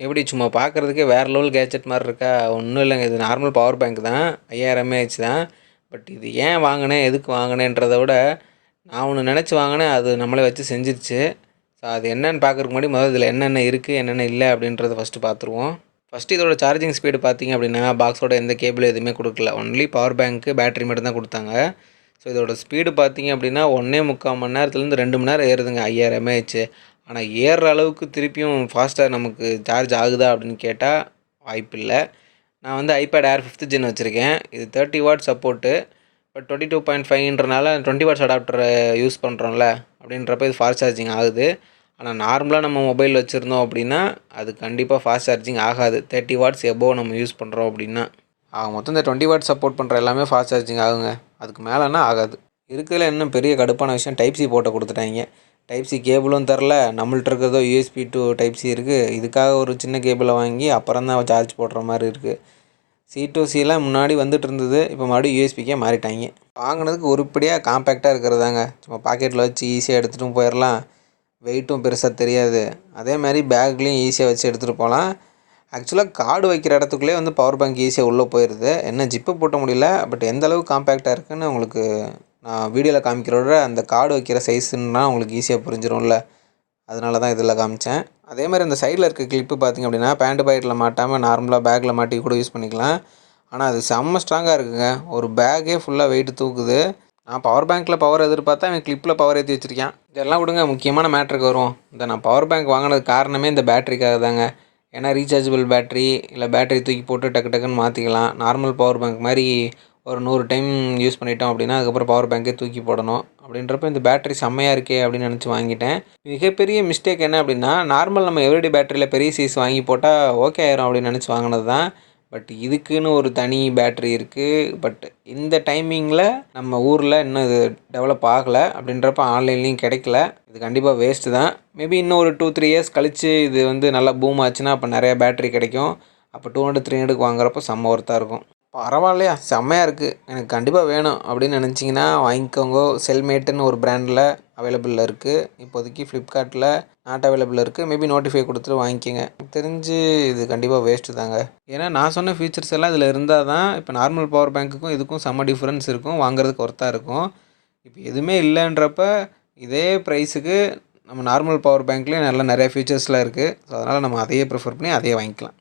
எப்படி சும்மா பார்க்குறதுக்கே வேறு லெவல் கேட்ஜெட் மாரி இருக்கா? ஒண்ணும் இல்லங்க. இது நார்மல் பவர் பேங்க் தான். 5000 எம்ஏஹெச் தான். பட் இது ஏன் வாங்குனேன்? எதுக்கு வாங்குனேன்றத விட, நான் ஒண்ணு நெனச்சு வாங்குனேன். அது நம்மளே வச்சு செஞ்சுருச்சு. ஸோ அது என்னன்னு பார்க்கறதுக்கு முன்னாடி முதல்ல இதில என்னென்ன இருக்கு, என்னென்ன இல்ல அப்படின்றத ஃபர்ஸ்ட்டு பார்த்துருவோம். ஃபர்ஸ்ட்டு இதோட சார்ஜிங் ஸ்பீடு பார்த்தீங்க அப்படின்னா, பாக்ஸோட எந்த கேபிளும் எதுவுமே குடுக்கல. ஒன்லி பவர் பேங்க்கு, பேட்டரி மட்டும் தான் குடுத்தாங்க. ஸோ இதோட ஸ்பீடு பார்த்தீங்க அப்படின்னா, 1.25 மணி நேரத்துலேருந்து 2 மணி நேரம் ஏறுதுங்க 5000 எம்ஏஹெச். ஆனா ஏறுற அளவுக்கு திருப்பியும் ஃபாஸ்ட்டா நமக்கு சார்ஜ் ஆகுதா அப்படின்னு கேட்டா, வாய்ப்பில்ல. நான் வந்து ஐபேட் ஏர் 5த் ஜென் வச்சிருக்கேன். இது 30 வாட் சப்போர்ட்டு. பட் 22.5ன்றனால 20 வாட்ஸ் அடாப்டர யூஸ் பண்ணுறோம்ல, அப்படின்றப்ப இது ஃபாஸ்ட் சார்ஜிங் ஆகுது. ஆனா நார்மலா நம்ம மொபைல் வச்சிருந்தோம் அப்படின்னா, அது கண்டிப்பா ஃபாஸ்ட் சார்ஜிங் ஆகாது. 30 வாட்ஸ் எபோவ் நம்ம யூஸ் பண்ணுறோம் அப்படின்னா. ஆக மொத்தம் இந்த 20 வாட் சப்போர்ட் பண்ணுற எல்லாமே ஃபாஸ்ட் சார்ஜிங் ஆகுங்க. அதுக்கு மேலனா ஆகாது. இருக்கிறதுல இன்னும் பெரிய கடுப்பான விஷயம் டைப் சி போர்ட்ட குடுத்துட்டாய்ங்க. டைப் சி கேபிளும் தரல. நம்மள்ட்ட இருக்கிறதோ யூஎஸ்பி டூ டைப் சி இருக்கு. இதுக்காக ஒரு சின்ன கேபிள வாங்கி அப்புறம் தான் சார்ஜ் போடுற மாரி இருக்கு. சி டூ சிலாம் முன்னாடி வந்துட்டு இருந்தது. இப்போ மறுபடியும் யூஎஸ்பிக்கே மாறிட்டாய்ங்க. வாங்குனதுக்கு உருப்படியா காம்பேக்ட்டா இருக்கிறதாங்க. சும்மா பாக்கெட்ல வச்சு ஈஸியா எடுத்துட்டும் போயிரலாம். வெயிட்டும் பெருசா தெரியாது. அதே மாரி பேக்லயும் ஈஸியா வச்சு எடுத்துட்டு போலாம். ஆக்சுவலா கார்டு வைக்கிற இடத்துக்குள்ளேயே வந்து பவர் பேங்க் ஈஸியா உள்ள போயிருது. என்ன ஜிப்பு பூட்ட முடியல. பட் எந்த அளவுக்கு காம்பேக்ட்டா இருக்குன்னு உங்களுக்கு நான் வீடியோல காமிக்கிறத விட அந்த கார்டு வைக்கிற சைஸ்ன்னா உங்களுக்கு ஈஸியா புரிஞ்சிரும்ல. அதனால தான் இதில காமிச்சேன். அதே மாரி இந்த சைடுல இருக்க கிளிப்பு பார்த்தீங்க அப்படின்னா, பேண்ட் பாக்கெட்ல மாட்டாம நார்மலா பேக்ல மாட்டி கூட யூஸ் பண்ணிக்கலாம். ஆனா அது செம்ம ஸ்ட்ராங்கா இருக்குங்க. ஒரு பேக்கே ஃபுல்லா வெயிட் தூக்குது. நான் பவர் பேங்க்ல பவர் எதிர்பார்த்தா இவன் கிளிப்ல பவர் ஏத்தி வச்சிருக்கான். இதெல்லாம் விடுங்க முக்கியமான மேட்டருக்கு வருவோம். நான் பவர் பேங்க் வாங்குனதுக்கு காரணமே இந்த பேட்டரிக்காக தாங்க. ஏன்னா ரீசார்ஜபிள் பேட்டரி இல்ல பேட்டரி தூக்கி போட்டு டக்கு டக்குன்னு மாத்திக்கலாம். நார்மல் பவர் பேங்க் மாரி ஒரு 100 டைம் யூஸ் பண்ணிட்டோம் அப்படின்னா, அதுக்கப்புறம் பவர் பேங்க்கே தூக்கி போடணும். அப்படின்றப்ப இந்த பேட்டரி செம்மையா இருக்கே அப்படின்னு நெனச்சு வாங்கிட்டேன். மிகப்பெரிய மிஸ்டேக் என்ன அப்படின்னா, நார்மல் நம்ம எவ்ரிடே பேட்டரியில பெரிய சைஸ் வாங்கி போட்டா ஓகே ஆயிரும் அப்படின்னு நெனச்சு வாங்குனது தான். பட் இதுக்குன்னு ஒரு தனி பேட்டரி இருக்கு. பட் இந்த டைமிங்கில நம்ம ஊர்ல இன்னும் இது டெவலப் ஆகல. அப்படின்றப்ப ஆன்லைன்லயும் கிடைக்கல. இது கண்டிப்பா வேஸ்ட்டு தான். மேபி இன்னும் ஒரு 2, 3 இயர்ஸ் கழிச்சு இது வந்து நல்லா பூம் ஆச்சுன்னா, அப்ப நெறைய பேட்டரி கிடைக்கும். அப்ப 200, 300க்கு வாங்குறப்போ செம்ம ஒர்த்தா இருக்கும். பரவாயில்லையா? செம்மையா இருக்கு. எனக்கு கண்டிப்பா வேணும் அப்படின்னு நெனச்சீங்கன்னா வாங்கிக்கோங்க. செல்மேட்டுன்னு ஒரு பிராண்ட்ல அவைலபிள்ல இருக்கு. இப்போதைக்கு Flipkartல நாட் அவைலபிள்ல இருக்கு. மேபி நோட்டிஃபை குடுத்துட்டு வாங்கிக்கங்க. எனக்கு தெரிஞ்சு இது கண்டிப்பா வேஸ்ட்டு தாங்க. ஏன்னா நான் சொன்ன ஃபீச்சர்ஸ் எல்லாம் இதில இருந்தா தான் இப்ப நார்மல் பவர் பேங்க்குக்கும் இதுக்கும் செம்ம டிஃபரன்ஸ் இருக்கும். வாங்குறதுக்கு ஒர்த்தா இருக்கும். இப்ப எதுவுமே இல்லன்றப்ப இதே பிரைஸுக்கு நம்ம நார்மல் பவர் பேங்க்லயே நல்ல நெறைய ஃபீச்சர்ஸ்லாம் இருக்கு. ஸோ அதனால நம்ம அதையே ப்ரிஃபர் பண்ணி அதையே வாங்கிக்கலாம்.